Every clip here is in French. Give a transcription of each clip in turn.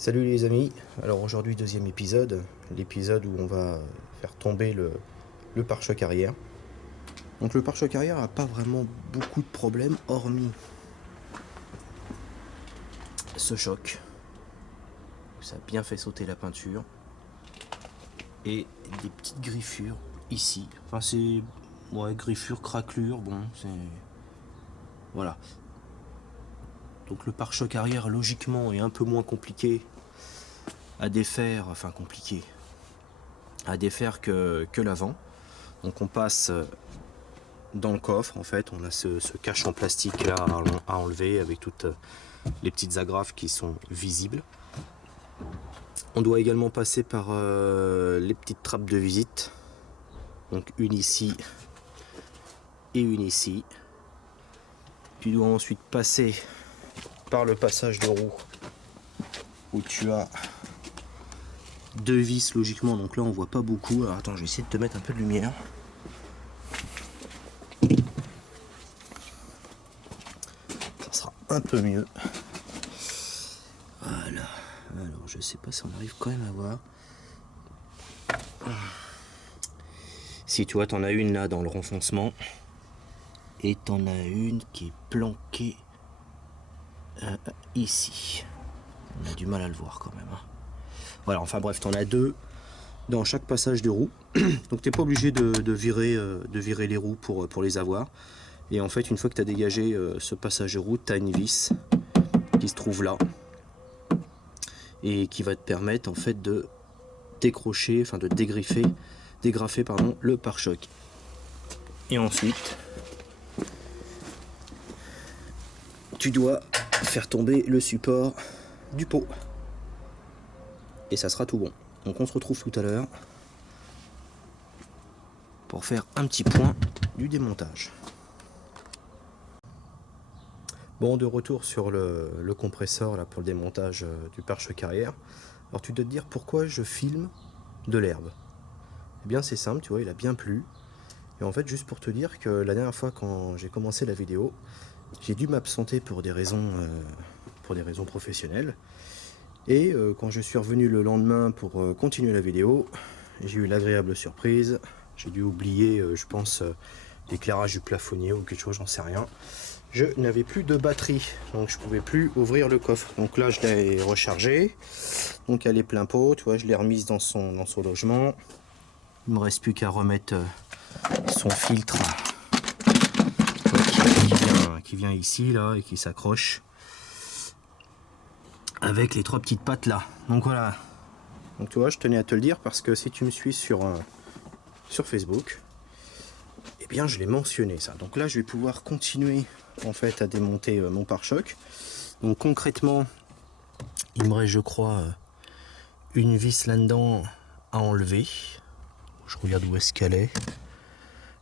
Salut les amis, alors aujourd'hui deuxième épisode, l'épisode où on va faire tomber le pare-choc arrière. Donc le pare-choc arrière n'a pas vraiment beaucoup de problèmes hormis ce choc. Ça a bien fait sauter la peinture. Et des petites griffures ici. Enfin c'est... ouais, griffures, craquelures, bon c'est... Voilà. Donc le pare-choc arrière logiquement est un peu moins compliqué à défaire, enfin compliqué à défaire que l'avant. Donc on passe dans le coffre, en fait on a ce cache en plastique là à enlever avec toutes les petites agrafes qui sont visibles. On doit également passer par les petites trappes de visite, donc une ici et une ici. Tu dois ensuite passer par le passage de roue où tu as deux vis logiquement, donc là on voit pas beaucoup. Alors attends, je vais essayer de te mettre un peu de lumière. Ça sera un peu mieux. Voilà. Alors je sais pas si on arrive quand même à voir. Si tu vois, t'en as une là dans le renfoncement et t'en as une qui est planquée ici. On a du mal à le voir quand même. Voilà, enfin bref, t'en as deux dans chaque passage de roue. Donc t'es pas obligé de virer les roues pour les avoir. Et en fait, une fois que tu as dégagé ce passage de roue, tu as une vis qui se trouve là et qui va te permettre en fait de décrocher, enfin de dégrafer le pare-choc. Et ensuite, tu dois faire tomber le support du pot. Et ça sera tout bon. Donc on se retrouve tout à l'heure pour faire un petit point du démontage. Bon, de retour sur le compresseur là, pour le démontage du pare-choc arrière. Alors tu dois te dire pourquoi je filme de l'herbe. Eh bien c'est simple, tu vois, il a bien plu. Et en fait, juste pour te dire que la dernière fois quand j'ai commencé la vidéo, j'ai dû m'absenter pour des raisons professionnelles. Et quand je suis revenu le lendemain pour continuer la vidéo, j'ai eu l'agréable surprise. J'ai dû oublier, je pense, l'éclairage du plafonnier ou quelque chose, j'en sais rien. Je n'avais plus de batterie, donc je pouvais plus ouvrir le coffre. Donc là, je l'ai rechargé. Donc elle est plein pot, tu vois, je l'ai remise dans son logement. Il me reste plus qu'à remettre son filtre qui vient ici là et qui s'accroche avec les trois petites pattes là. Donc voilà. Donc tu vois, je tenais à te le dire parce que si tu me suis sur Facebook, eh bien je l'ai mentionné ça. Donc là, je vais pouvoir continuer en fait à démonter mon pare-choc. Donc concrètement, il me reste, je crois, une vis là-dedans à enlever. Je regarde où est-ce qu'elle est.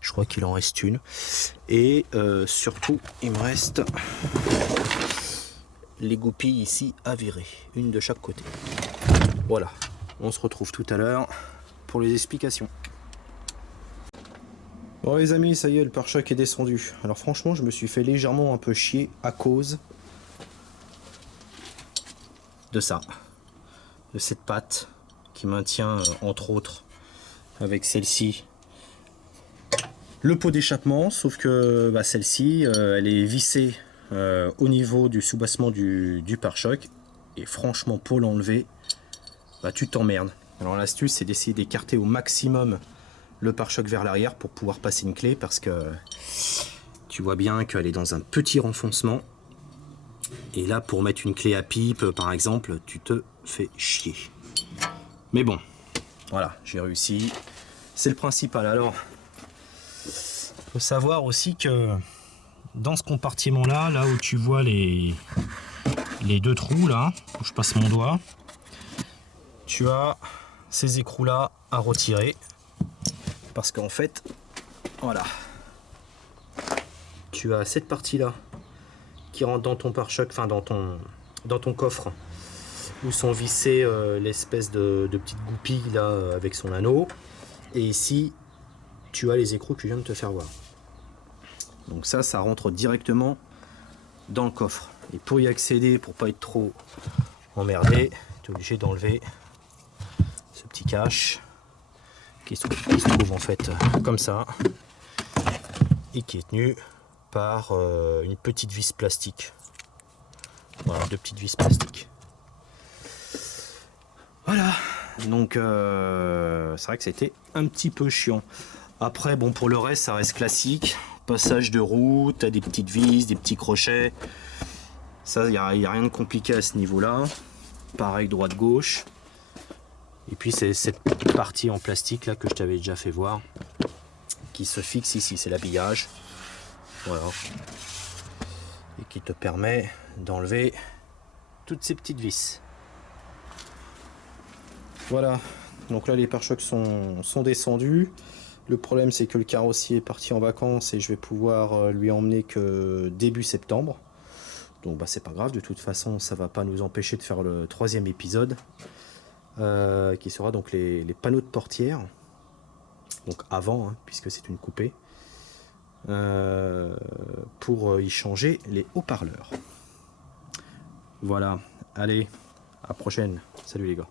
Je crois qu'il en reste une. Et surtout, il me reste les goupilles ici à virer. Une de chaque côté. Voilà. On se retrouve tout à l'heure pour les explications. Bon les amis, ça y est, le pare-choc est descendu. Alors franchement, je me suis fait légèrement un peu chier à cause de ça. De cette patte qui maintient, entre autres, avec celle-ci, le pot d'échappement, sauf que celle-ci, elle est vissée au niveau du soubassement du pare-choc. Et franchement, pour l'enlever, tu t'emmerdes. Alors l'astuce, c'est d'essayer d'écarter au maximum le pare-choc vers l'arrière pour pouvoir passer une clé, parce que tu vois bien qu'elle est dans un petit renfoncement. Et là, pour mettre une clé à pipe, par exemple, tu te fais chier. Mais bon, voilà, j'ai réussi. C'est le principal. Alors, faut savoir aussi que dans ce compartiment-là, là où tu vois les deux trous, là, où je passe mon doigt, tu as ces écrous-là à retirer. Parce qu'en fait, voilà, tu as cette partie-là qui rentre dans ton pare-choc, enfin dans ton coffre, où sont vissées l'espèce de petites goupilles là avec son anneau. Et ici, tu as les écrous que je viens de te faire voir. Donc ça rentre directement dans le coffre. Et pour y accéder, pour pas être trop emmerdé, été obligé d'enlever ce petit cache qui se trouve en fait comme ça et qui est tenu par une petite vis plastique. Voilà, 2 petites vis plastiques. Voilà, donc c'est vrai que c'était un petit peu chiant. Après, bon, pour le reste, ça reste classique. Passage de roue, t'as des petites vis, des petits crochets. Ça, il n'y a rien de compliqué à ce niveau-là. Pareil, droite-gauche. Et puis, c'est cette partie en plastique là que je t'avais déjà fait voir, qui se fixe ici, c'est l'habillage. Voilà. Et qui te permet d'enlever toutes ces petites vis. Voilà, donc là les pare-chocs sont descendus. Le problème c'est que le carrossier est parti en vacances et je vais pouvoir lui emmener que début septembre. Donc bah c'est pas grave, de toute façon ça va pas nous empêcher de faire le 3e épisode. Qui sera donc les panneaux de portière. Donc avant, hein, puisque c'est une coupée. Pour y changer les haut-parleurs. Voilà, allez, à la prochaine. Salut les gars.